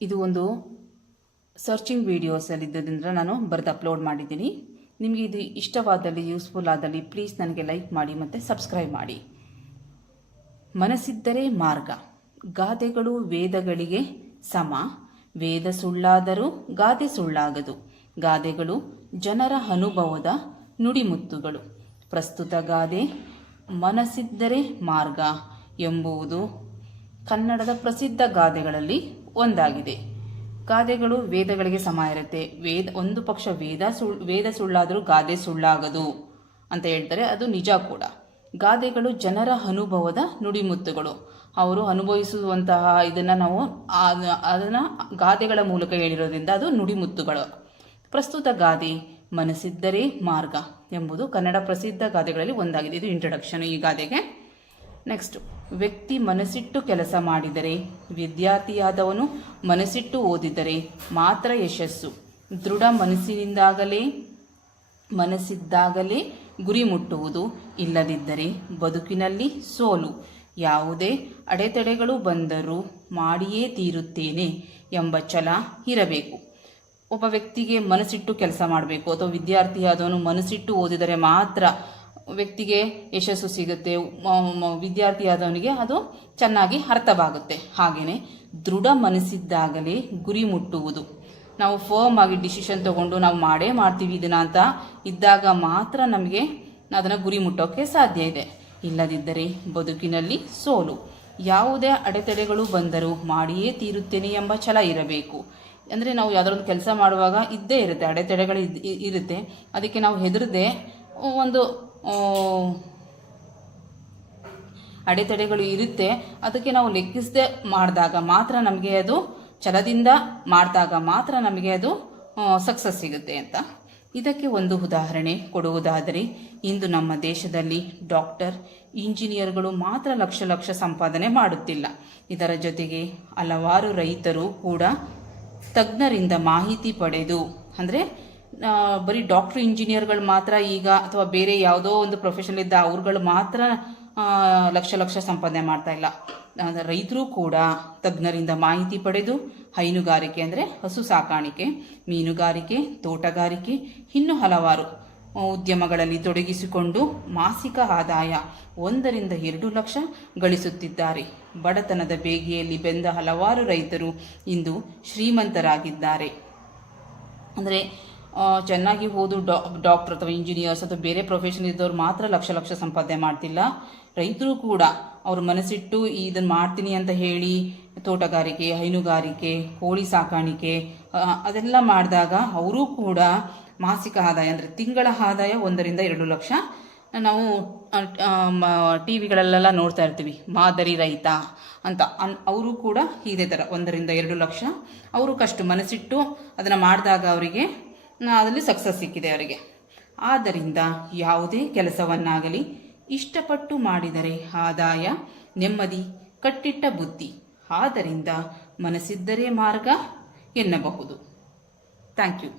ಇದು ಒಂದು ಸರ್ಚಿಂಗ್ ವಿಡಿಯೋಸಲ್ಲಿ ಇದ್ದರಿಂದ ನಾನು ಬರೆದು ಅಪ್ಲೋಡ್ ಮಾಡಿದ್ದೀನಿ. ನಿಮಗೆ ಇದು ಇಷ್ಟವಾದಲ್ಲಿ, ಯೂಸ್ಫುಲ್ ಆದಲ್ಲಿ ಪ್ಲೀಸ್ ನನಗೆ ಲೈಕ್ ಮಾಡಿ ಮತ್ತು ಸಬ್ಸ್ಕ್ರೈಬ್ ಮಾಡಿ. ಮನಸ್ಸಿದ್ದರೆ ಮಾರ್ಗ. ಗಾದೆಗಳು ವೇದಗಳಿಗೆ ಸಮ. ವೇದ ಸುಳ್ಳಾದರೂ ಗಾದೆ ಸುಳ್ಳಾಗದು. ಗಾದೆಗಳು ಜನರ ಅನುಭವದ ನುಡಿಮುತ್ತುಗಳು. ಪ್ರಸ್ತುತ ಗಾದೆ ಮನಸ್ಸಿದ್ದರೆ ಮಾರ್ಗ ಎಂಬುದು ಕನ್ನಡದ ಪ್ರಸಿದ್ಧ ಗಾದೆಗಳಲ್ಲಿ ಒಂದಾಗಿದೆ. ಗಾದೆಗಳು ವೇದಗಳಿಗೆ ಸಮ ಇರುತ್ತೆ. ಒಂದು ಪಕ್ಷ ವೇದ ಸುಳ್ಳಾದರೂ ಗಾದೆ ಸುಳ್ಳಾಗದು ಅಂತ ಹೇಳ್ತಾರೆ. ಅದು ನಿಜ ಕೂಡ. ಗಾದೆಗಳು ಜನರ ಅನುಭವದ ನುಡಿಮುತ್ತುಗಳು. ಅವರು ಅನುಭವಿಸುವಂತಹ ಇದನ್ನು ನಾವು ಅದನ್ನು ಗಾದೆಗಳ ಮೂಲಕ ಹೇಳಿರೋದ್ರಿಂದ ಅದು ನುಡಿಮುತ್ತುಗಳು. ಪ್ರಸ್ತುತ ಗಾದೆ ಮನಸ್ಸಿದ್ದರೆ ಮಾರ್ಗ ಎಂಬುದು ಕನ್ನಡ ಪ್ರಸಿದ್ಧ ಗಾದೆಗಳಲ್ಲಿ ಒಂದಾಗಿದೆ. ಇದು ಇಂಟ್ರಡಕ್ಷನ್ ಈ ಗಾದೆಗೆ. ನೆಕ್ಸ್ಟ್, ವ್ಯಕ್ತಿ ಮನಸ್ಸಿಟ್ಟು ಕೆಲಸ ಮಾಡಿದರೆ, ವಿದ್ಯಾರ್ಥಿಯಾದವನು ಮನಸ್ಸಿಟ್ಟು ಓದಿದರೆ ಮಾತ್ರ ಯಶಸ್ಸು. ದೃಢ ಮನಸ್ಸಿದ್ದಾಗಲೇ ಗುರಿ ಮುಟ್ಟುವುದು. ಇಲ್ಲದಿದ್ದರೆ ಬದುಕಿನಲ್ಲಿ ಸೋಲು. ಯಾವುದೇ ಅಡೆತಡೆಗಳು ಬಂದರೂ ಮಾಡಿಯೇ ತೀರುತ್ತೇನೆ ಎಂಬ ಛಲ ಇರಬೇಕು. ಒಬ್ಬ ವ್ಯಕ್ತಿಗೆ ಮನಸ್ಸಿಟ್ಟು ಕೆಲಸ ಮಾಡಬೇಕು, ಅಥವಾ ವಿದ್ಯಾರ್ಥಿಯಾದವನು ಮನಸ್ಸಿಟ್ಟು ಓದಿದರೆ ಮಾತ್ರ ವ್ಯಕ್ತಿಗೆ ಯಶಸ್ಸು ಸಿಗುತ್ತೆ, ವಿದ್ಯಾರ್ಥಿಯಾದವನಿಗೆ ಅದು ಚೆನ್ನಾಗಿ ಅರ್ಥವಾಗುತ್ತೆ. ಹಾಗೆಯೇ ದೃಢ ಮನಸ್ಸಿದ್ದಾಗಲೇ ಗುರಿ ಮುಟ್ಟುವುದು. ನಾವು ಫರ್ಮ್ ಆಗಿ ಡಿಸಿಷನ್ ತಗೊಂಡು ನಾವು ಮಾಡೇ ಮಾಡ್ತೀವಿ ಇದನ್ನ ಅಂತ ಇದ್ದಾಗ ಮಾತ್ರ ನಮಗೆ ಅದನ್ನು ಗುರಿ ಮುಟ್ಟೋಕ್ಕೆ ಸಾಧ್ಯ ಇದೆ. ಇಲ್ಲದಿದ್ದರೆ ಬದುಕಿನಲ್ಲಿ ಸೋಲು. ಯಾವುದೇ ಅಡೆತಡೆಗಳು ಬಂದರೂ ಮಾಡಿಯೇ ತೀರುತ್ತೇನೆ ಎಂಬ ಛಲ ಇರಬೇಕು. ಅಂದರೆ ನಾವು ಯಾವುದಾದ್ರು ಕೆಲಸ ಮಾಡುವಾಗ ಇದ್ದೇ ಇರುತ್ತೆ, ಅಡೆತಡೆಗಳು ಇರುತ್ತೆ. ಅದಕ್ಕೆ ನಾವು ಹೆದರದೆ ಒಂದು ಅಡೆತಡೆಗಳು ಇರುತ್ತೆ, ಅದಕ್ಕೆ ನಾವು ಲೆಕ್ಕಿಸದೆ ಮಾಡಿದಾಗ ಮಾತ್ರ ನಮಗೆ ಅದು, ಛಲದಿಂದ ಮಾಡಿದಾಗ ಮಾತ್ರ ನಮಗೆ ಅದು ಸಕ್ಸಸ್ ಸಿಗುತ್ತೆ ಅಂತ. ಇದಕ್ಕೆ ಒಂದು ಉದಾಹರಣೆ ಕೊಡುವುದಾದರೆ, ಇಂದು ನಮ್ಮ ದೇಶದಲ್ಲಿ ಡಾಕ್ಟರ್, ಇಂಜಿನಿಯರ್ಗಳು ಮಾತ್ರ ಲಕ್ಷ ಸಂಪಾದನೆ ಮಾಡುತ್ತಿಲ್ಲ. ಇದರ ಜೊತೆಗೆ ಹಲವಾರು ರೈತರು ಕೂಡ ತಜ್ಞರಿಂದ ಮಾಹಿತಿ ಪಡೆದು, ಅಂದರೆ ಬರೀ ಡಾಕ್ಟರ್ ಇಂಜಿನಿಯರ್ಗಳು ಮಾತ್ರ ಈಗ, ಅಥವಾ ಬೇರೆ ಯಾವುದೋ ಒಂದು ಪ್ರೊಫೆಷನ್ ಇದ್ದ ಅವ್ರುಗಳು ಮಾತ್ರ ಲಕ್ಷ ಸಂಪಾದನೆ ಮಾಡ್ತಾ ಇಲ್ಲ. ರೈತರು ಕೂಡ ತಜ್ಞರಿಂದ ಮಾಹಿತಿ ಪಡೆದು ಹೈನುಗಾರಿಕೆ ಅಂದರೆ ಹಸು ಸಾಕಾಣಿಕೆ, ಮೀನುಗಾರಿಕೆ, ತೋಟಗಾರಿಕೆ, ಇನ್ನೂ ಹಲವಾರು ಉದ್ಯಮಗಳಲ್ಲಿ ತೊಡಗಿಸಿಕೊಂಡು ಮಾಸಿಕ ಆದಾಯ 1 ರಿಂದ 2 ಲಕ್ಷ ಗಳಿಸುತ್ತಿದ್ದಾರೆ. ಬಡತನದ ಬೇಗೆಯಲ್ಲಿ ಬೆಂದ ಹಲವಾರು ರೈತರು ಇಂದು ಶ್ರೀಮಂತರಾಗಿದ್ದಾರೆ. ಅಂದರೆ ಚೆನ್ನಾಗಿ ಓದು ಡಾಕ್ಟರ್ ಅಥವಾ ಇಂಜಿನಿಯರ್ಸ್ ಅಥವಾ ಬೇರೆ ಪ್ರೊಫೆಷನ್ ಇದ್ದವ್ರು ಮಾತ್ರ ಲಕ್ಷ ಸಂಪಾದನೆ ಮಾಡ್ತಿಲ್ಲ. ರೈತರು ಕೂಡ ಅವರು ಮನಸ್ಸಿಟ್ಟು ಇದನ್ನು ಮಾಡ್ತೀನಿ ಅಂತ ಹೇಳಿ ತೋಟಗಾರಿಕೆ, ಹೈನುಗಾರಿಕೆ, ಕೋಳಿ ಸಾಕಾಣಿಕೆ ಅದೆಲ್ಲ ಮಾಡಿದಾಗ ಅವರು ಕೂಡ ಮಾಸಿಕ ಆದಾಯ ಅಂದರೆ ತಿಂಗಳ ಆದಾಯ 1 ರಿಂದ 2 ಲಕ್ಷ. ನಾವು ಟಿವಿಗಳಲ್ಲೆಲ್ಲ ನೋಡ್ತಾ ಇರ್ತೀವಿ, ಮಾದರಿ ರೈತ ಅಂತ. ಅವರು ಕೂಡ ಇದೇ ಥರ 1 ರಿಂದ 2 ಲಕ್ಷ ಅವರು ಮನಸ್ಸಿಟ್ಟು ಅದನ್ನು ಮಾಡಿದಾಗ ಅವರಿಗೆ ಅದರಲ್ಲಿ ಸಕ್ಸಸ್ ಸಿಕ್ಕಿದೆ ಅವರಿಗೆ. ಆದ್ದರಿಂದ ಯಾವುದೇ ಕೆಲಸವನ್ನಾಗಲಿ ಇಷ್ಟಪಟ್ಟು ಮಾಡಿದರೆ ಆದಾಯ, ನೆಮ್ಮದಿ, ಕಟ್ಟಿಟ್ಟ ಬುದ್ಧಿ. ಆದ್ದರಿಂದ ಮನಸ್ಸಿದ್ದರೆ ಮಾರ್ಗ ಎನ್ನಬಹುದು. Thank you.